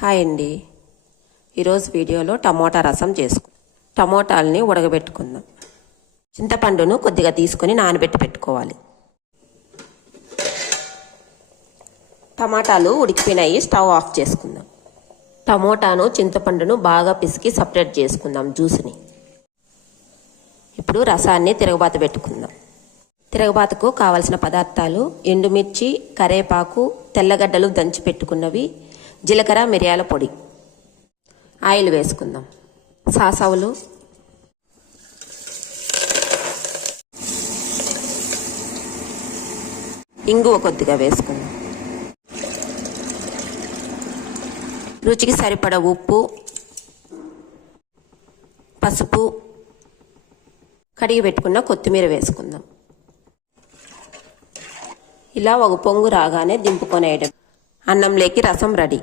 Hi అండి. ఈరోజు వీడియోలో టమోటా రసం టమోటాలని ఉడకబెట్టుకుందాం. చింతపండును కొద్దిగా తీసుకొని నానబెట్టి పెట్టుకోవాలి. టమాటాలు ఉడికిపోయినాయి, స్టవ్ ఆఫ్ చేసుకుందాం. టమోటాను చింతపండును బాగా పిసికి సపరేట్ చేసుకుందాం జ్యూస్ని. ఇప్పుడు రసాన్ని తిరగబాత పెట్టుకుందాం. తిరగబాతకు కావలసిన పదార్థాలు: ఎండుమిర్చి, కరేపాకు, తెల్లగడ్డలు దంచి పెట్టుకున్నవి, జీలకర్ర, మిరియాల పొడి. ఆయిల్ వేసుకుందాం. సాసవులు, ఇంగువ కొద్దిగా వేసుకుందాం. రుచికి సరిపడ ఉప్పు, పసుపు, కడిగి పెట్టుకున్న కొత్తిమీర వేసుకుందాం. ఇలా ఒక పొంగు రాగానే దింపుకొనేయడం. అన్నంలోకి రసం రెడీ.